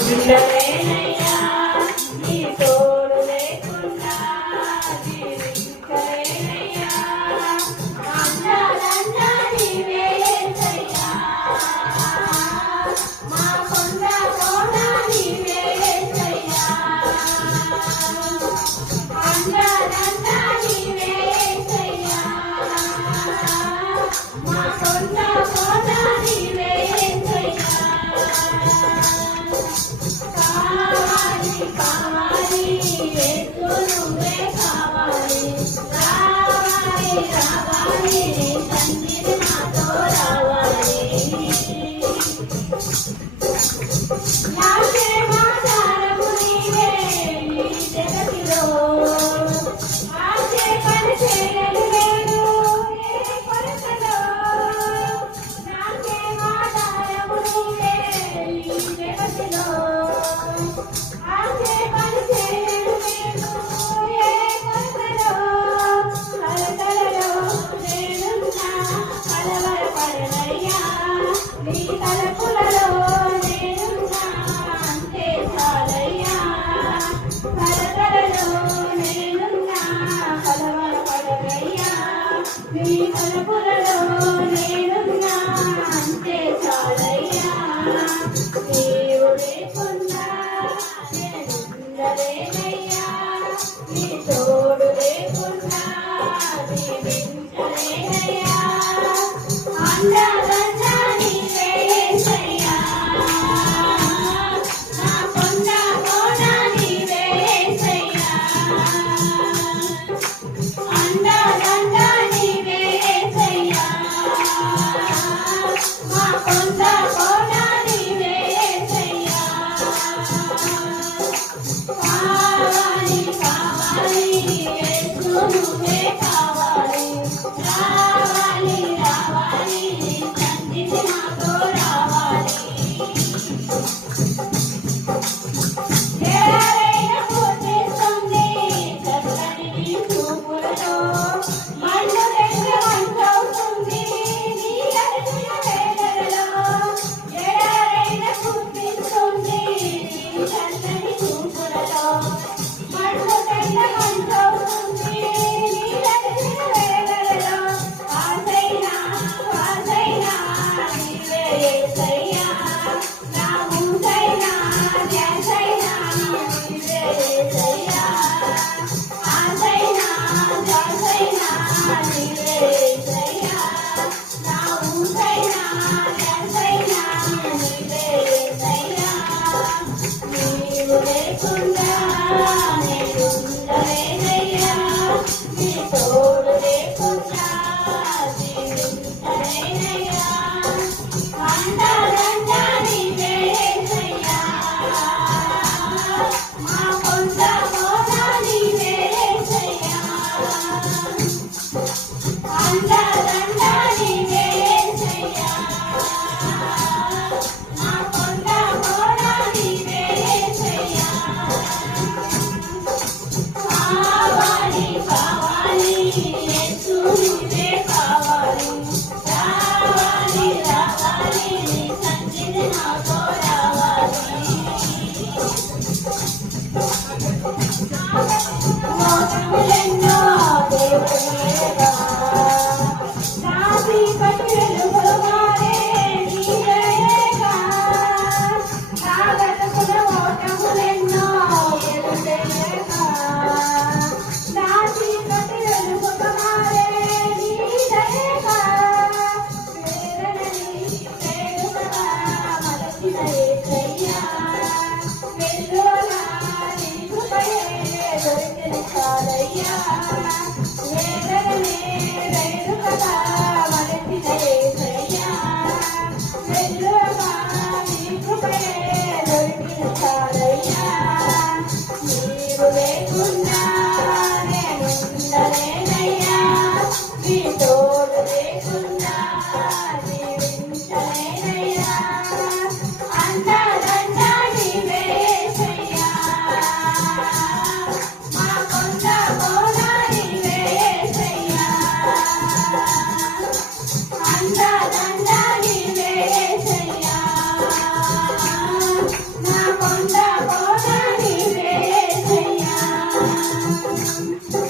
ఉండలేనయ్యా నీ తోడు లేకుండా జీవించలేనయ్యా అందాలన్నా నీవే యేసయ్యా మా కొండ కోన నీవే యేసయ్యా అందాలన్నా నీవే యేసయ్యా మా కొండ కోన నీవే యేసయ్యా కావాలి కావాలి యేసు నువ్వే కావాలి రావాలి రావాలి నీ సన్నిధి నాతో రావాలి నా క్షేమాధారము నీవే నీ జగతిలో ఆశే పని చేయను నేను ఏ కొరతలో నా క్షేమాధారము నీవే నీ జగతిలో ఆశే పని చేయను నేను ఏ కొరతలో కలతలలో నేనున్నా కలవరపడనయ్యా నీ తలపులలో నేనున్నా అంతే చాలయ్యా కలతలలో నేనున్నా కలవరపడనయ్యా నీ తలపులలో నేనున్నా అంతే చాలయ్యా నీవు లేకుండా నేనుండలేనయ్యా నీ తోడు లేకుండా జీవించలేనయ్యా అందాలన్నా నీవే యేసయ్యా నా కొండ కోన నీవే యేసయ్యా అందాలన్నా నీవే యేసయ్యా మా కొండ కోన నీవే యేసయ్యా కావాలి కావాలి యేసు నువ్వే కావాలి రావాలి రావాలి నీ సన్నిధి నాతో రావాలి ఎడారైన పూజిస్తుంది చల్లని నీ చూపులతో మన్ను దగ్గర మంటవుతుంది నీ అడుగుల వేదనలో ఎడారైన పూజిస్తుంది నీ చల్లని చూపులతో మన్ను దగ్గర మంటవుతుంది నీ అడుగుల వేదనలో ఆసైనా ఆసైనా నీవే యేసయ్యా నా ఊసైనా ధ్యాసైనా నీవే యేసయ్యా ఆసైనా ధ్యాసైనా నీవే యేసయ్యా నా ఊసైనా ధ్యాసైనా నీవే యేసయ్యా నీవు లేకుండా నేనుండలేనయ్యా నీ తోడు లేకుండా జీవించలేనయ్యా అందాలన్నా నీవే యేసయ్యా మా కొండ కోన నీవే యేసయ్యా అందాలన్నా నీవే యేసయ్యా మా కొండ కోన నీవే యేసయ్యా కావాలి కావాలి యేసు నువ్వే కావాలి రావాలి రావాలి నీ సన్నిధి నాతో రావాలి మోసములెన్నో దేవుడేగా నా చీకటి వెలుగుల వారే నీవేగా నా బ్రతుకుల ఓటములెన్నో ఎదురేగా నా చీకటి వెలుగుల వారే నీవేగా వేదనని వేడుకగా మలచిన యేసయ్యా వెల్లువగా నీ కృపయే దొరికిన చాలయ్యా వేదనని వేడుకగా మలచిన యేసయ్యా వెల్లువగా నీ కృపయే దొరికిన చాలయ్యా నీవు లేకుండా నేనుండలేనయ్యా నీ తోడు లేకుండా జీవించలేనయ్యా అందాలన్నా నీవే యేసయ్యా మా కొండ కోన నీవే నీవే